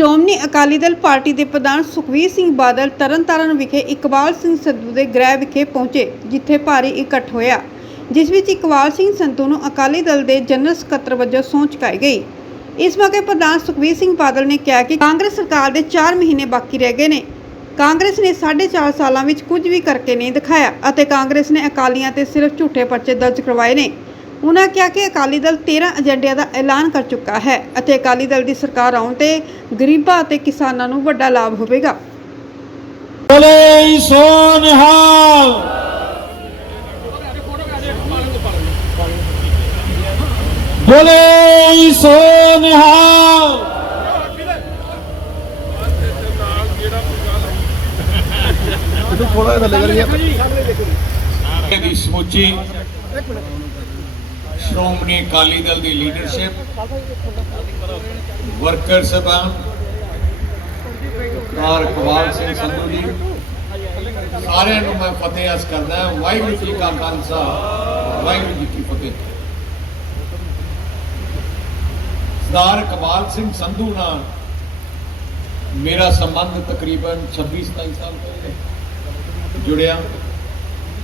Shiromani Akali Dal party ਦੇ ਪ੍ਰਧਾਨ ਸੁਖਬੀਰ ਸਿੰਘ ਬਾਦਲ ਤਰਨਤਾਰਨ ਵਿਖੇ ਇਕਬਾਲ ਸਿੰਘ ਸੰਧੂ ਦੇ ਗ੍ਰਹਿ ਵਿਖੇ ਪਹੁੰਚੇ, ਜਿੱਥੇ ਭਾਰੀ ਇਕੱਠ ਹੋਇਆ, ਜਿਸ ਵਿੱਚ ਇਕਬਾਲ ਸਿੰਘ ਸੰਧੂ ਨੂੰ ਅਕਾਲੀ ਦਲ ਦੇ ਜਨਰਲ ਸਕੱਤਰ ਵਜੋਂ ਸਹੁੰ ਚੁਕਾਈ ਗਈ। ਇਸ ਮੌਕੇ ਪ੍ਰਧਾਨ ਸੁਖਬੀਰ ਸਿੰਘ ਬਾਦਲ ਨੇ ਕਿਹਾ ਕਿ ਕਾਂਗਰਸ ਸਰਕਾਰ ਦੇ 4 ਮਹੀਨੇ ਬਾਕੀ ਰਹਿ ਗਏ ਨੇ। ਕਾਂਗਰਸ ਨੇ 4.5 ਸਾਲਾਂ ਵਿੱਚ ਕੁਝ ਵੀ ਕਰਕੇ ਨਹੀਂ ਦਿਖਾਇਆ ਅਤੇ ਕਾਂਗਰਸ ਨੇ ਅਕਾਲੀਆਂ ਤੇ ਸਿਰਫ ਝੂਠੇ ਪਰਚੇ ਦਰਜ ਕਰਵਾਏ ਨੇ। उन्होंने कहा कि अकाली दल 13 एजेंडिया का ऐलान कर चुका है और अकाली दल की सरकार आने ते गरीबां ते किसानां नूं वड्डा लाभ होवेगा। श्रोमणी अकाली दल की लीडरशिप, वर्कर साहबान, इकबाल सिंह संधू जी, सारे मैं फतेह अर्ज करदा। वाहिगुरू जी का खालसा, वाहिगुरू जी की फतेह। सरदार इकबाल सिंह संधू नाल मेरा संबंध तकरीबन 26-27 साल पहले जुड़िया।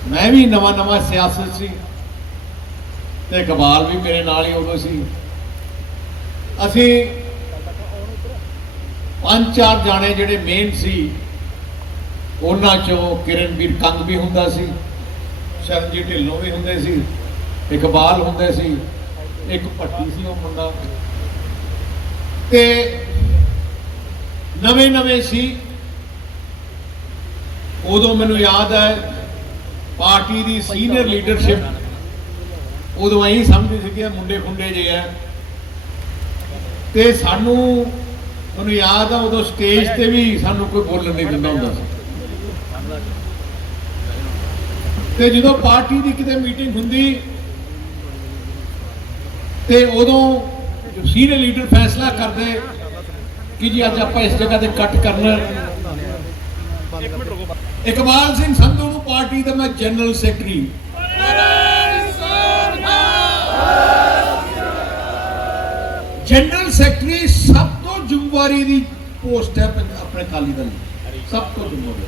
मैं भी नवा सियासत सी ते इकबाल भी मेरे नाल ही उदों सी। असी 5-4 जाने जिहड़े मेन सी, उन्हां चों किरणवीर कंग भी हुंदा सी, शरणजीत ढिल्लों भी हुंदे सी, इकबाल हुंदे सी, एक भट्टी सी वो मुंडा ते नवे सी। उदों मैनूं याद है पार्टी की सीनियर लीडरशिप उदों यही समझती सी कि मुंडे खुंडे जे है ते सानू मैनूं याद है उदों स्टेज ते भी सानू कोई बोलण नहीं दिंदा हुंदा सी। ते जदों पार्टी की किते मीटिंग हुंदी ते उदों सीनियर लीडर फैसला करते कि जी अज आपां इस जगह ते कट करना। इकबाल सिंह संधू नूं पार्टी दा मैं जनरल सैकटरी, जनरल सैकटरी सब तो जिम्मेवारी दी पोस्ट है अपने अकाली दल, सब तो जिम्मेवारी।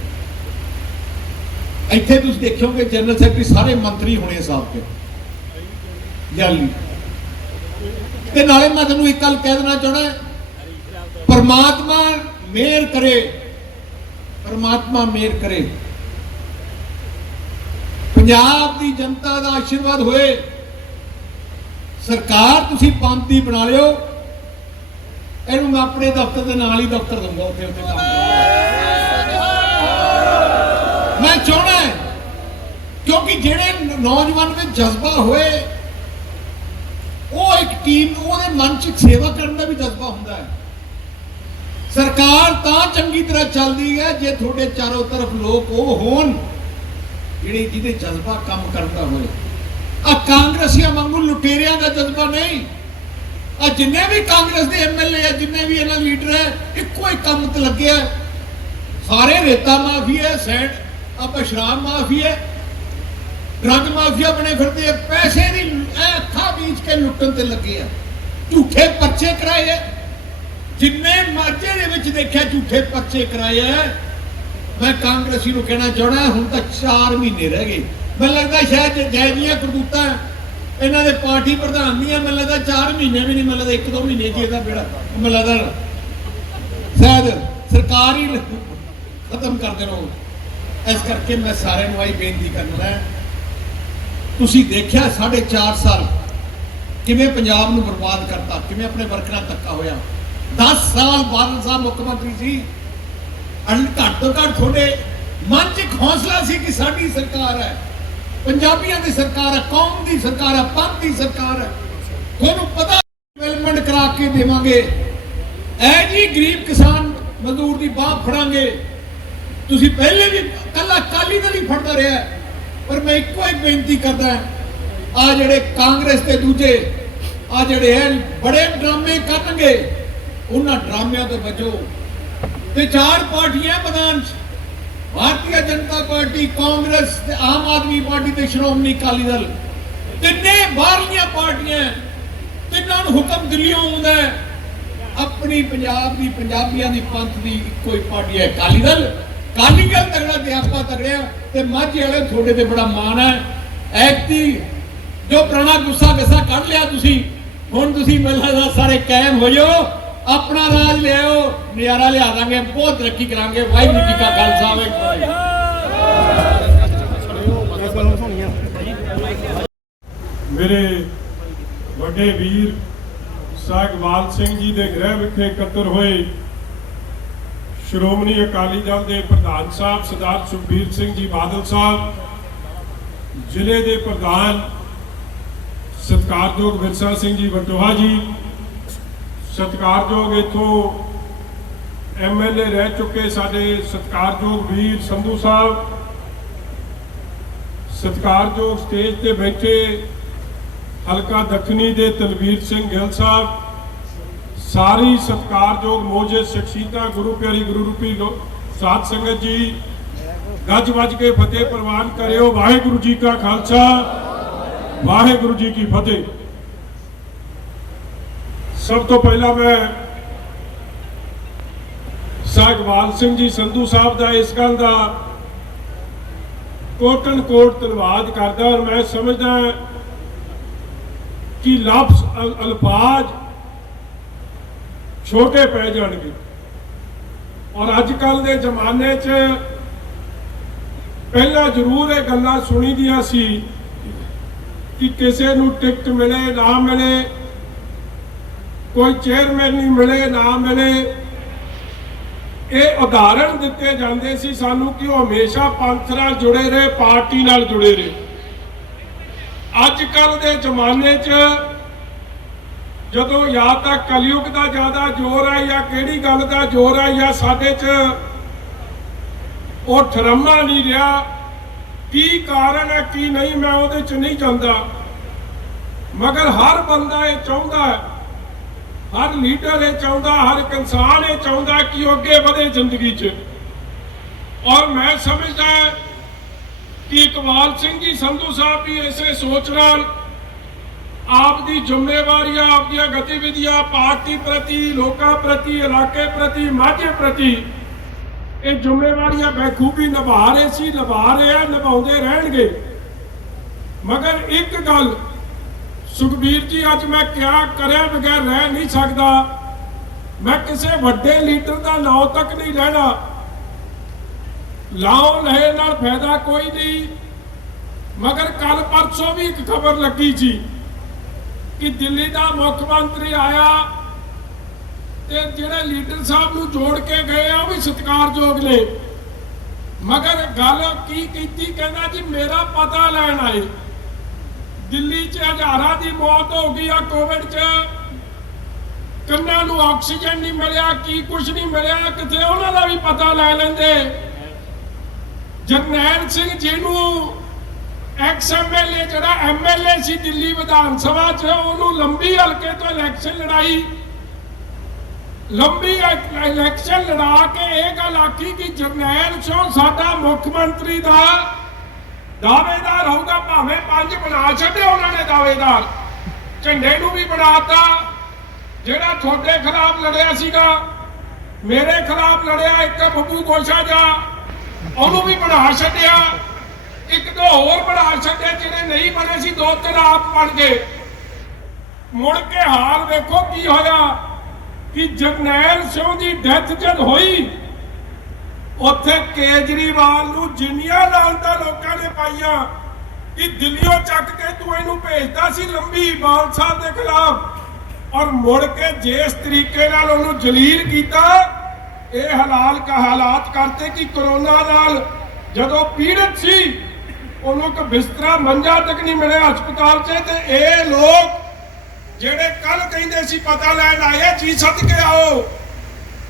इत्थे तुसीं देखोगे जनरल सैकटरी सारे मंत्री होने साहब के जाली। ते नाले मैं तुहानूं एक गल कह देना चाहना, परमात्मा मेहर करे, परमात्मा मेहर करे, पंजाब की जनता का आशीर्वाद होए, सरकार तुसीं पंथ दी बना लियो। इहनूं मैं अपने दफ्तर के नाल ही दफ्तर दूंगा, उत्थे उत्थे काम मैं चाहना है, क्योंकि जिहड़े नौजवान में जज्बा होए वो एक टीम उहदे मन च सेवा करने का भी जज्बा हुंदा है। सरकार तां चंगी तरह चलदी है जे थोड़े चारों तरफ लोग वो होण जिहड़े जिहदे जज्बा काम करता होए। आ कांग्रेसियां वांगू लुटेरियां का जज्बा नहीं। आ जिन्ने भी कांग्रेस के MLA है, जिन्ने भी इन्हां लीडर है, इक्को ही काम ते लगे है। सारे रेता माफिया, सैंड आप शराब माफिया, ड्रग माफिया बने फिरते हैं, पैसे की अखा बीच के लुटन ते लगे है, झूठे पर्चे कराए है। जिन्ने मार्चे दे विच देखिया झूठे पर्चे कराए है। मैं कांग्रेसी नूं कहना चाहना हुण तक 4 महीने रह गए। मैं लगता शायद जैजियां करतूतां इन्हां दे पार्टी प्रधान दियां मैं लगता 4 महीने भी नहीं, मैं लगता 1-2 महीने च इहदा बेड़ा मैं लगता शायद सरकार ही खत्म कर देना। इस करके मैं सारे नूं आई बेनती करना है, तुसीं देखिया 4.5 साल किवें पंजाब नूं बर्बाद करता, किवें अपने वर्करां धक्का होया। 10 साल बादल साहब मुख्यमंत्री सी, घट तो घट थोड़े मन च हौसला सी कि साडी सरकार है, पंजाबियों की सरकार है, कौम की सरकार है, पंथ की सरकार है, तुहानूं पता डेवलपमेंट करा के देवांगे। ऐ जी गरीब किसान मजदूर की बाह फड़ांगे। तुसीं पहले भी कल्ला अकाली दल ही फड़दा रहा है, पर मैं इक्को एक बेनती करदा आ जिहड़े कांग्रेस के दूजे आ जिहड़े है बड़े ड्रामे करनगे, उन्हां ड्रामिਆਂ ਤੋਂ बचो। ते 4 पार्टियां मैदान भारतीय जनता पार्टी, कांग्रेस, आम आदमी पार्टी ते श्रोमणी अकाली दल, तिन्ने बाहरलियां पार्टियां, तिन्हां नूं हुक्म दिल्लीओं आउंदा है अपनी पंजाब दी पंजाबियां दी पंथ दी इक्को ही पार्टी है अकाली दल तगड़ा ते आपां तगड़े आ ते माझे वाले थोड़े ते बड़ा मान है ऐकती जो पुराना गुस्सा गस्सा कढ़ लिया तुसी हुण तुसी मेरे नाल सारे कायम हो जाओ अपना राज ले आओ नज़ारा लिया देंगे बहुत तरक्की करांगे वाहिगुरू जी का खालसा वाहिगुरू मेरे वड्डे वीर साहिबवाल सिंह जी के गृह विखे इकट्ठे होए श्रोमणी अकाली दल के प्रधान साहब सरदार सुखबीर सिंह जी बादल साहब जिले के प्रधान सत्कारयोग विरसा सिंह जी वटोहा जी सत्कारयोग इथों MLA रह चुके साडे सत्कारयोग वीर संधू साहब सत्कारयोग स्टेज ते बैठे हलका दखनी दे तलवीर सिंह गिल साहब सारी सत्कारयोग मौजूद शख्सियत गुरु प्यारी गुरु रूपी साध संगत जी गज वज के फतेह प्रवान करियो वाहिगुरू जी का खालसा वाहिगुरू जी की फतेह। सब तो पहला मैं साहिबवाल सिंह जी संधू साहब का इस गल का कोटन कोट धन्यवाद करदा और मैं समझदा कि लफ्ज अल्फाज छोटे पै जाएंगे और अजकल के जमाने च पहला जरूर ये गल्लां सुनी दियां सी कि किसी नूं टिकट मिले ना मिले कोई चेयरमैन नहीं मिले ना मिले ये उदाहरण दिते जाते सी सानू कि वो हमेशा पंथ नाल जुड़े रहे पार्टी नाल जुड़े रहे। अजकल के जमाने च जदों या तो कलयुग का ज्यादा जोर है या किहड़ी गल का जोर है या साडे च वो ठरम्मा नहीं रहा की कारण है की नहीं मैं उहदे च नहीं जानता मगर हर बंदा ये चाहुंदा है हर लीडर ये चाहुंदा हर एक इंसान ये चाहुंदा कि वो अगे बढ़े जिंदगी च और मैं समझदा कि इकबाल सिंह जी संधू साहब भी इसे सोच नाल आपकी जिम्मेवारियां आपकी गतिविधियां पार्टी प्रति लोगों प्रति इलाके प्रति माझे प्रति ये जिम्मेवारियां बखूबी निभा रहे सी निभा रहे हैं निभाते रहेंगे। मगर एक गल सुखबीर जी अज मैं क्या करे बगैर रह नहीं सकता मैं किसी वड्डे लीडर का नाम तक नहीं लेना लाओ लहे नाल फायदा कोई नहीं मगर कल परसों भी एक खबर लगी थी कि दिल्ली का मुख्यमंत्री आया ते जिहड़े लीडर साहब नूं जोड़ के गए वो भी सत्कारयोग ने मगर गल की कीती कहना जी मेरा पता लैन आए दिल्ली च हज़ारां दी मौत हो गई आ कोविड च कन्नां नूं ऑक्सीजन नहीं मिलिया की कुछ नहीं मिलिया किते उन्हां दा भी पता लै लैंदे। जरनैल सिंह जिन्हों एक्स MLA जरा MLA सी दिल्ली विधान सभा च उन्होंने लंबी हल्के तो इलैक्शन लड़ाई लंबी इलैक्शन लड़ा के यह गल आखी कि जरनैल सिंह साडा मुख्यमंत्री का दावेदार होगा भावें 5 बना छड्डे उन्होंने दावेदार झंडे नूं भी बनाता जिहड़ा थोड़े खिलाफ लड़िया सीगा मेरे खिलाफ लड़िया एक बब्बू गोशा जा उन्होंने भी बना छड्डिया एक दो होर बना छड्डे जिहड़े नहीं बने सी 2-3 आप बन गए। मुड़ के हाल देखो की होया कि जरनैल सिंह की डेथ जद हुई उत्थे केजरीवाल नूं जिन्नियां लानतां लोकां ने पाईयां कि दिल्लियों चक के तू इहनूं भेजदा सी लंबी मान साहब के खिलाफ और मुड़ के जिस तरीके नाल उहनूं जलील कीता ये हालात करते कि कोरोना नाल जदों पीड़ित सी उन्होंने को बिस्तरा मंजा तक नहीं मिले हस्पताल से ते ये लोग जेड़े कल कहते सी पता लैन आए जी सद के आओ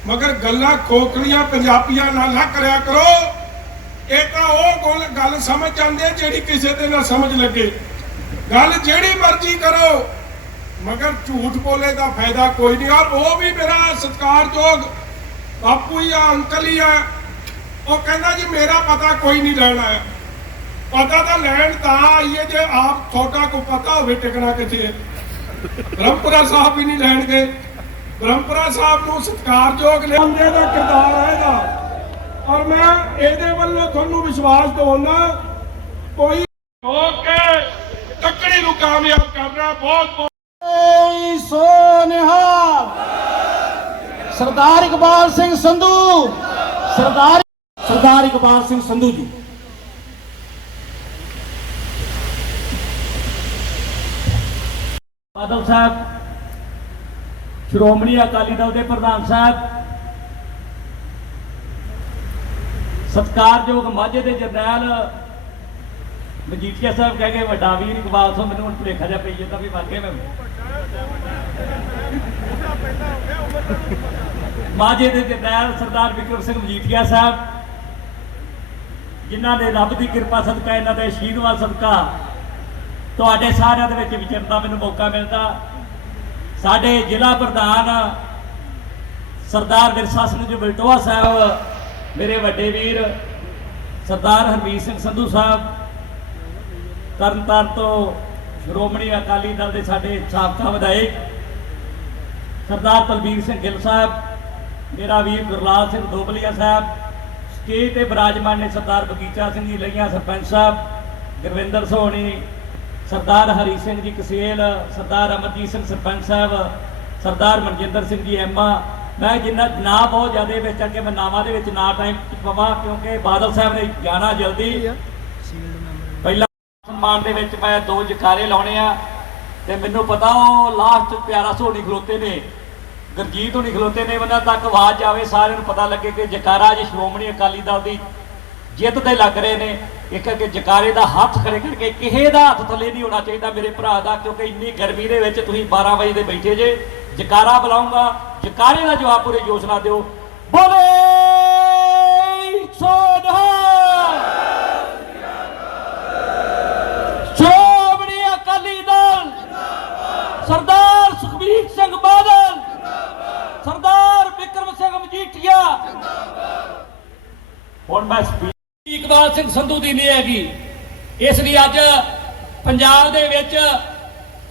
मगर गल्लां खोखलियां पंजाबियां नाल ना करया करो ये तो वो गल समझ आंदे जेड़ी किसी दे ना समझ लगे गल जेड़ी मर्जी करो मगर झूठ बोले का फायदा कोई नहीं। और वो भी मेरा सत्कारयोग बापू ही अंकल ही है वो कहना जी मेरा पता कोई नहीं लैन आया पता तो लैन आइए जे आप थोड़ा को पता हो टिकना कितने ब्रह्मपुरा साहब भी नहीं लैन गए ਬ੍ਰਹਮਪੁਰਾ ਸਾਹਿਬ ਨੂੰ ਸਤਿਕਾਰਯੋਗ ਲਿਆਂਦੇ ਦਾ ਕਿਰਦਾਰ ਹੈ ਇਹਦਾ। ਔਰ ਮੈਂ ਇਹਦੇ ਵੱਲੋਂ ਤੁਹਾਨੂੰ ਵਿਸ਼ਵਾਸ ਦਿਵਾਉਣਾ, ਕੋਈ ਹੋ ਕੇ ਤੱਕੜੀ ਨੂੰ ਕਾਮਯਾਬ ਕਰਨਾ। ਬਹੁਤ ਬਹੁਤ ਸੋਨਿਹਾਲ ਸਰਦਾਰ ਇਕਬਾਲ ਸਿੰਘ ਸੰਧੂ, ਸਰਦਾਰ ਇਕਬਾਲ ਸਿੰਘ ਸੰਧੂ ਜੀ। ਬਾਦਲ ਸਾਹਿਬ, ਸ਼੍ਰੋਮਣੀ ਅਕਾਲੀ ਦਲ ਦੇ ਪ੍ਰਧਾਨ ਸਾਹਿਬ, ਸਤਿਕਾਰਯੋਗ ਮਾਝੇ ਦੇ ਜਰਨੈਲ ਮਜੀਠੀਆ ਸਾਹਿਬ ਕਹਿ ਕੇ ਵੱਡਾ ਵੀਰ ਇਕਬਾਲ ਸਿੰਘ, ਮੈਨੂੰ ਹੁਣ ਭੁਲੇਖਾ ਜਿਹਾ ਪਈ ਜਾਂਦਾ ਵੀ ਵਾਕਿਆ ਮੈਂ ਮਾਝੇ ਦੇ ਜਰਨੈਲ ਸਰਦਾਰ ਵਿਕਰਮ ਸਿੰਘ ਮਜੀਠੀਆ ਸਾਹਿਬ, ਜਿਨ੍ਹਾਂ ਨੇ ਰੱਬ ਦੀ ਕਿਰਪਾ ਸਦਕਾ, ਇਹਨਾਂ ਦੇ ਆਸ਼ੀਰਵਾਦ ਸਦਕਾ ਤੁਹਾਡੇ ਸਾਰਿਆਂ ਦੇ ਵਿੱਚ ਵਿਚਰਨ ਦਾ ਮੈਨੂੰ ਮੌਕਾ ਮਿਲਦਾ। ਸਾਡੇ ਜ਼ਿਲ੍ਹਾ ਪ੍ਰਧਾਨ ਸਰਦਾਰ ਵਿਰਸਾ ਸਿੰਘ ਜੀ ਬਲਟੋਆ ਸਾਹਿਬ, ਮੇਰੇ ਵੱਡੇ ਵੀਰ ਸਰਦਾਰ ਹਰਮੀਤ ਸਿੰਘ ਸੰਧੂ ਸਾਹਿਬ, ਤਰਨਤਾਰਨ ਤੋਂ ਸ਼੍ਰੋਮਣੀ ਅਕਾਲੀ ਦਲ ਦੇ ਸਾਡੇ ਸਾਬਕਾ ਵਿਧਾਇਕ ਸਰਦਾਰ ਬਲਬੀਰ ਸਿੰਘ ਗਿੱਲ ਸਾਹਿਬ, ਮੇਰਾ ਵੀਰ ਗੁਰਲਾਲ ਸਿੰਘ ਦੋਬਲੀਆ ਸਾਹਿਬ, ਸਟੇਜ ਤੇ ਬਿਰਾਜਮਾਨ ਨੇ ਸਰਦਾਰ ਬਗੀਚਾ ਸਿੰਘ ਜੀ ਲਈਆਂ ਸਰਪੰਚ ਸਾਹਿਬ, ਗੁਰਵਿੰਦਰ ਸੋਹਣੀ, ਸਰਦਾਰ ਹਰੀ ਸਿੰਘ ਜੀ ਕਸੇਲ, ਸਰਦਾਰ ਅਮਰਜੀਤ ਸਿੰਘ ਸਰਪੰਚ ਸਾਹਿਬ, ਸਰਦਾਰ ਮਨਜਿੰਦਰ ਸਿੰਘ ਜੀ ਐਮਾ। ਮੈਂ ਜਿੰਨਾ ਨਾਂ ਬਹੁਤ ਜ਼ਿਆਦਾ ਵਿੱਚ ਆ ਕਿ ਮੈਂ ਨਾਵਾਂ ਦੇ ਵਿੱਚ ਨਾ ਟਾਈਮ ਪਵਾਂ, ਕਿਉਂਕਿ ਬਾਦਲ ਸਾਹਿਬ ਨੇ ਜਾਣਾ ਜਲਦੀ। ਪਹਿਲਾਂ ਸਨਮਾਨ ਦੇ ਵਿੱਚ ਮੈਂ 2 ਜਕਾਰੇ ਲਾਉਣੇ ਆ, ਤੇ ਮੈਨੂੰ ਪਤਾ ਉਹ ਲਾਸਟ ਪਿਆਰਾ ਸੋਹਣੀ ਖਲੋਤੇ ਨੇ, ਗੁਰਜੀਤ ਹੋਣੀ ਖਲੋਤੇ ਨੇ, ਉਹਨਾਂ ਤੱਕ ਆਵਾਜ਼ ਜਾਵੇ, ਸਾਰਿਆਂ ਨੂੰ ਪਤਾ ਲੱਗੇ ਕਿ ਜਕਾਰਾ ਜੀ ਸ਼੍ਰੋਮਣੀ ਅਕਾਲੀ ਦਲ ਦੀ ਜਿੱਤ ਤੇ ਲੱਗ ਰਹੇ ਨੇ। ਇੱਕ ਕਿ ਜਕਾਰੇ ਦਾ ਹੱਥ ਖੜੇ ਕਰਕੇ ਕਿਸੇ ਦਾ ਹੱਥ ਥੱਲੇ ਨਹੀਂ ਹੋਣਾ ਚਾਹੀਦਾ ਮੇਰੇ ਭਰਾ ਦਾ, ਕਿਉਂਕਿ ਇੰਨੀ ਗਰਮੀ ਦੇ ਵਿੱਚ ਤੁਸੀਂ 12 ਵਜੇ ਦੇ ਬੈਠੇ ਜੇ। ਜਕਾਰਾ ਬੁਲਾਉਂਗਾ, ਜਕਾਰੇ ਦਾ ਜਵਾਬ ਪੂਰੇ ਜੋਸ਼ ਨਾਲ ਦਿਓ। ਬੋਲੇ ਸੋਨਿਹਾਲ, ਸ਼੍ਰੋਮਣੀ ਅਕਾਲੀ ਦਲ, ਸਰਦਾਰ ਸੁਖਬੀਰ ਸਿੰਘ ਬਾਦਲ, ਸਰਦਾਰ ਵਿਕਰਮ ਸਿੰਘ ਮਜੀਠੀਆ। ਹੁਣ ਮੈਂ ਇਕਬਾਲ ਸਿੰਘ ਸੰਧੂ ਦੀ ਨਹੀਂ ਹੈਗੀ, ਇਸ ਲਈ ਅੱਜ ਪੰਜਾਬ ਦੇ ਵਿੱਚ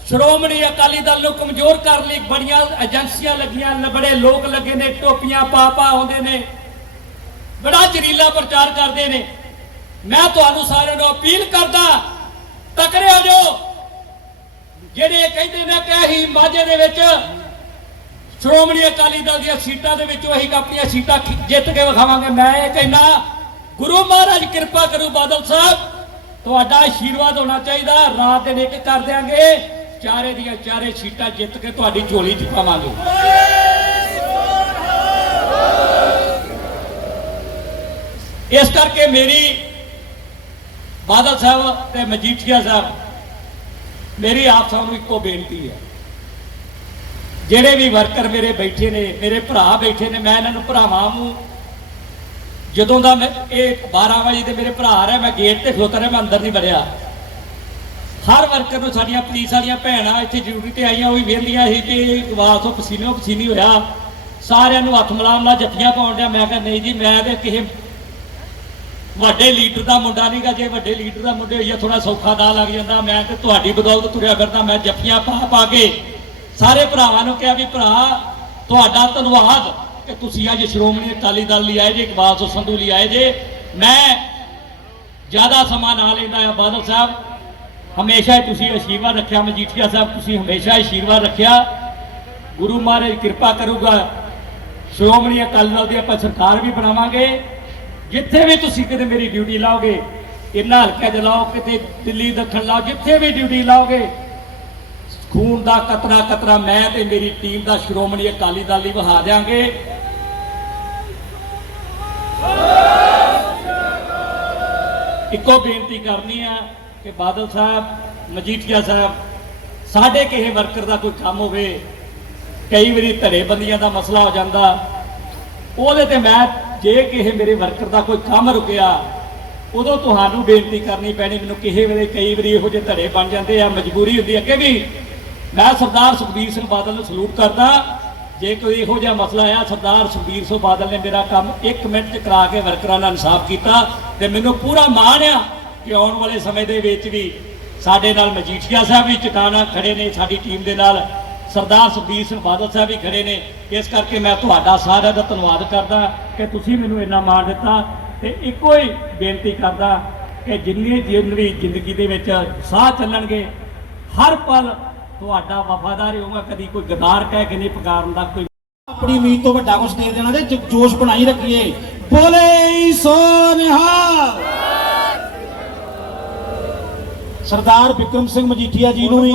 ਸ਼੍ਰੋਮਣੀ ਅਕਾਲੀ ਦਲ ਨੂੰ ਕਮਜ਼ੋਰ ਕਰਨ ਲਈ ਬੜੀਆਂ ਏਜੰਸੀਆਂ ਲੱਗੀਆਂ, ਬੜੇ ਲੋਕ ਲੱਗੇ ਨੇ, ਟੋਪੀਆਂ ਪਾ ਆਉਂਦੇ ਨੇ, ਬੜਾ ਜ਼ਰੀਲਾ ਪ੍ਰਚਾਰ ਕਰਦੇ ਨੇ। ਮੈਂ ਤੁਹਾਨੂੰ ਸਾਰਿਆਂ ਨੂੰ ਅਪੀਲ ਕਰਦਾ, ਤਕੜੇ ਹੋ ਜਾਓ। ਜਿਹੜੇ ਕਹਿੰਦੇ ਨੇ ਕਿ ਅਸੀਂ ਮਾਝੇ ਦੇ ਵਿੱਚ ਸ਼੍ਰੋਮਣੀ ਅਕਾਲੀ ਦਲ ਦੀਆਂ ਸੀਟਾਂ ਦੇ ਵਿੱਚੋਂ ਅਸੀਂ ਆਪਣੀਆਂ ਸੀਟਾਂ ਜਿੱਤ ਕੇ ਵਿਖਾਵਾਂਗੇ। ਮੈਂ ਇਹ ਕਹਿੰਦਾ, ਗੁਰੂ ਮਹਾਰਾਜ ਕਿਰਪਾ ਕਰੂ, ਬਾਦਲ ਸਾਹਿਬ ਤੁਹਾਡਾ ਆਸ਼ੀਰਵਾਦ ਹੋਣਾ ਚਾਹੀਦਾ। ਰਾਤ ਦਿਨ ਇੱਕ ਕਰ ਦਿਆਂਗੇ, ਚਾਰੇ ਦੀਆਂ ਚਾਰੇ ਸੀਟਾਂ ਜਿੱਤ ਕੇ ਤੁਹਾਡੀ ਝੋਲੀ 'ਚ ਪਾਵਾਂਗੇ। ਇਸ ਕਰਕੇ ਮੇਰੀ ਬਾਦਲ ਸਾਹਿਬ ਤੇ ਮਜੀਠੀਆ ਸਾਹਿਬ, ਮੇਰੀ ਆਪ ਸਭ ਨੂੰ ਇੱਕੋ ਬੇਨਤੀ ਹੈ, ਜਿਹੜੇ ਵੀ ਵਰਕਰ ਮੇਰੇ ਬੈਠੇ ਨੇ, ਮੇਰੇ ਭਰਾ ਬੈਠੇ ਨੇ, ਮੈਂ ਇਹਨਾਂ ਨੂੰ ਭਰਾਵਾਂ ਨੂੰ ਜਦੋਂ ਦਾ ਮੈਂ ਇਹ 12 ਵਜੇ ਤੇ ਮੇਰੇ ਭਰਾ ਰਿਹਾ, ਮੈਂ ਗੇਟ ਤੇ ਖਲੋਤਾ ਰਿਹਾ, ਮੈਂ ਅੰਦਰ ਨਹੀਂ ਵੜਿਆ। ਹਰ ਵਰਕਰ ਨੂੰ, ਸਾਡੀਆਂ ਪੁਲਿਸ ਵਾਲੀਆਂ ਭੈਣਾਂ ਇੱਥੇ ਡਿਊਟੀ ਤੇ ਆਈਆਂ, ਉਹ ਵੀ ਵਿਹਲੀਆਂ ਸੀ ਤੇ ਇਕਬਾਲ ਤੋਂ ਪਸੀਨੋ ਪਸੀਨੀ ਹੋਇਆ, ਸਾਰਿਆਂ ਨੂੰ ਹੱਥ ਮਿਲਾ ਜੱਫੀਆਂ ਪਾਉਣ ਡਿਆ। ਮੈਂ ਕਿਹਾ ਨਹੀਂ ਜੀ, ਮੈਂ ਤੇ ਕਿਸੇ ਵੱਡੇ ਲੀਡਰ ਦਾ ਮੁੰਡਾ ਨਹੀਂਗਾ, ਜੇ ਵੱਡੇ ਲੀਡਰ ਦਾ ਮੁੰਡੇ ਹੋਈਆ ਥੋੜਾ ਸੌਖਾ ਦਾ ਲੱਗ ਜਾਂਦਾ। ਮੈਂ ਤੇ ਤੁਹਾਡੀ ਬਦੌਲਤ ਤੁਰਿਆ ਫਿਰਦਾ। ਮੈਂ ਜੱਫੀਆਂ ਪਾ ਕੇ ਸਾਰੇ ਭਰਾਵਾਂ ਨੂੰ ਕਿਹਾ ਵੀ ਭਰਾ ਤੁਹਾਡਾ ਧੰਨਵਾਦ ਕਿ ਤੁਸੀਂ ਅੱਜ ਸ਼੍ਰੋਮਣੀ ਅਕਾਲੀ ਦਲ ਲਈ ਆਏ ਜੇ, ਇਕਬਾਲ ਸਿੰਘ ਸੰਧੂ ਲਈ ਆਏ ਜੇ। ਮੈਂ ਜ਼ਿਆਦਾ ਸਮਾਂ ਨਾ ਲੈਂਦਾ ਆ। ਬਾਦਲ ਸਾਹਿਬ ਹਮੇਸ਼ਾ ਹੀ ਤੁਸੀਂ ਆਸ਼ੀਰਵਾਦ ਰੱਖਿਆ, ਮਜੀਠੀਆ ਸਾਹਿਬ ਤੁਸੀਂ ਹਮੇਸ਼ਾ ਆਸ਼ੀਰਵਾਦ ਰੱਖਿਆ। ਗੁਰੂ ਮਹਾਰਾਜ ਕਿਰਪਾ ਕਰੂਗਾ, ਸ਼੍ਰੋਮਣੀ ਅਕਾਲੀ ਦਲ ਦੀ ਆਪਾਂ ਸਰਕਾਰ ਵੀ ਬਣਾਵਾਂਗੇ। ਜਿੱਥੇ ਵੀ ਤੁਸੀਂ ਕਿਤੇ ਮੇਰੀ ਡਿਊਟੀ ਲਾਓਗੇ, ਇਹਨਾਂ ਹਲਕੇ 'ਚ ਲਾਓ, ਕਿਤੇ ਦਿੱਲੀ ਦੱਖਣ ਲਾਓ, ਜਿੱਥੇ ਵੀ ਡਿਊਟੀ ਲਾਓਗੇ, ਖੂਨ ਦਾ ਕਤਰਾ ਕਤਰਾ ਮੈਂ ਤੇ ਮੇਰੀ ਟੀਮ ਦਾ ਸ਼੍ਰੋਮਣੀ ਅਕਾਲੀ ਦਲ ਲਈ ਵਹਾ ਦਿਆਂਗੇ। ਇੱਕੋ ਬੇਨਤੀ ਕਰਨੀ ਆ ਕਿ ਬਾਦਲ ਸਾਹਿਬ, ਮਜੀਠੀਆ ਸਾਹਿਬ, ਸਾਡੇ ਕਿਸੇ ਵਰਕਰ ਦਾ ਕੋਈ ਕੰਮ ਹੋਵੇ, ਕਈ ਵਾਰੀ ਧੜੇਬੰਦੀਆਂ ਦਾ ਮਸਲਾ ਹੋ ਜਾਂਦਾ, ਉਹਦੇ ਤੇ ਮੈਂ ਜੇ ਕਿਸੇ ਮੇਰੇ ਵਰਕਰ ਦਾ ਕੋਈ ਕੰਮ ਰੁਕਿਆ, ਉਦੋਂ ਤੁਹਾਨੂੰ ਬੇਨਤੀ ਕਰਨੀ ਪੈਣੀ ਮੈਨੂੰ। ਕਿਸੇ ਵੇਲੇ ਕਈ ਵਾਰੀ ਇਹੋ ਜਿਹੇ ਧੜੇ ਬਣ ਜਾਂਦੇ ਆ, ਮਜਬੂਰੀ ਹੁੰਦੀ। ਅੱਗੇ ਵੀ ਮੈਂ ਸਰਦਾਰ ਸੁਖਬੀਰ ਸਿੰਘ ਬਾਦਲ ਨੂੰ ਸਲੂਟ ਕਰਦਾ। ਜੇ ਕੋਈ ਇਹੋ ਜਿਹਾ ਮਸਲਾ ਆ, ਸਰਦਾਰ ਸੁਖਬੀਰ ਸਿੰਘ ਬਾਦਲ ਨੇ ਮੇਰਾ ਕੰਮ 1 ਮਿੰਟ 'ਚ ਕਰਾ ਕੇ ਵਰਕਰਾਂ ਨਾਲ ਇਨਸਾਫ ਕੀਤਾ, ਤੇ ਮੈਨੂੰ ਪੂਰਾ ਮਾਣ ਆ ਕਿ ਆਉਣ ਵਾਲੇ ਸਮੇਂ ਦੇ ਵਿੱਚ ਵੀ ਸਾਡੇ ਨਾਲ ਮਜੀਠੀਆ ਸਾਹਿਬ ਵੀ ਚਟਾਨਾ ਖੜੇ ਨੇ ਸਾਡੀ ਟੀਮ ਦੇ ਨਾਲ, ਸਰਦਾਰ ਸੁਖਬੀਰ ਸਿੰਘ ਬਾਦਲ ਸਾਹਿਬ ਵੀ ਖੜੇ ਨੇ। ਇਸ ਕਰਕੇ ਮੈਂ ਤੁਹਾਡਾ ਸਾਰਿਆਂ ਦਾ ਧੰਨਵਾਦ ਕਰਦਾ ਕਿ ਤੁਸੀਂ ਮੈਨੂੰ ਇੰਨਾ ਮਾਣ ਦਿੱਤਾ ਤੇ ਇੱਕੋ ਹੀ ਬੇਨਤੀ ਕਰਦਾ ਕਿ ਜਿੰਨੀ ਜ਼ਿੰਦਗੀ ਦੇ ਵਿੱਚ ਸਾਹ ਚੱਲਣਗੇ ਹਰ ਪਲ ਤੁਹਾਡਾ ਵਫਾਦਾਰ ਹੋਊਗਾ। ਕਦੀ ਕੋਈ ਗਦਾਰ ਕਹਿ ਕੇ ਨਹੀਂ ਪੁਕਾਰਨ ਦਾ ਕੋਈ ਆਪਣੀ ਉਮੀਦ ਤੋਂ ਵੱਡਾ ਕੁਝ ਦੇ ਦੇਣਾ ਤੇ ਜੋਸ਼ ਬਣਾਈ ਰੱਖੀਏ। ਬੋਲੇ ਸੋ ਨਿਹਾਲ। ਸਰਦਾਰ ਬਿਕਰਮ ਸਿੰਘ ਮਜੀਠੀਆ ਜੀ ਨੂੰ ਵੀ